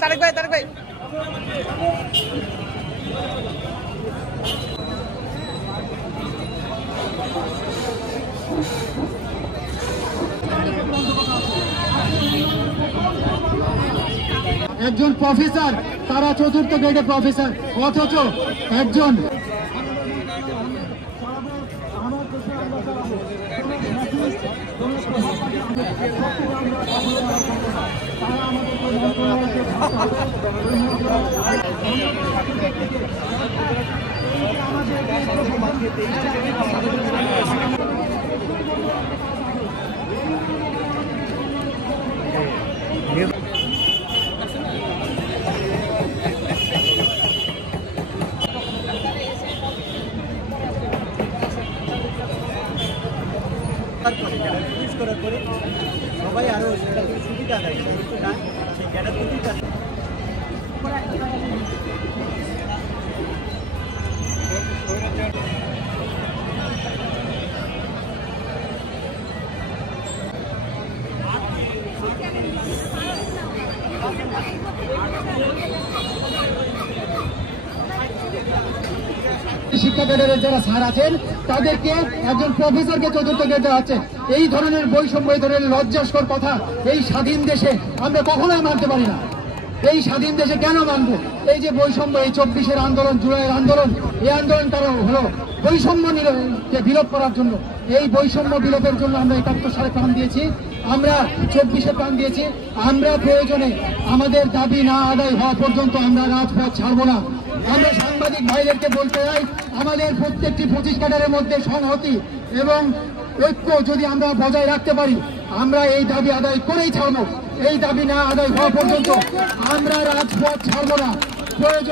তারেক ভাই একজন প্রফেসর, তারা চতুর্থ গ্রেডে প্রফেসর, অথচ একজন সবাই আরো সুবিধা দেয় সেই ক্যাডার প্রতিটা শিক্ষা ক্যাডারের যারা স্যার আছেন তাদেরকে একজন প্রফেসরকে চতুর্থ গ্রেড দেওয়া হচ্ছে। এই ধরনের বৈষম্য, এই ধরনের লজ্জাস্কর কথা এই স্বাধীন দেশে আমরা কখনোই মানতে পারি না। এই স্বাধীন দেশে কেন মানবো? এই যে বৈষম্য, এই 24-এর আন্দোলন, জুলাইয়ের আন্দোলন, এই আন্দোলনটা হলো বৈষম্য বিলোপ করার জন্য। এই বৈষম্য বিলোপের জন্য আমরা 71 সালে প্রাণ দিয়েছি, আমরা 24-এ প্রাণ দিয়েছি। আমরা প্রয়োজনে আমাদের দাবি না আদায় হওয়া পর্যন্ত আমরা রাজপথ ছাড়বো না। আমরা সাংবাদিক ভাইদেরকে বলতে চাই, আমাদের প্রত্যেকটি 25 ক্যাডারের মধ্যে সংহতি এবং ঐক্য যদি আমরা বজায় রাখতে পারি, আমরা এই দাবি আদায় করেই ছাড়বো। এই দাবি না আদায় হওয়া পর্যন্ত আমরা রাজপথ ছাড়বো না। প্রয়োজন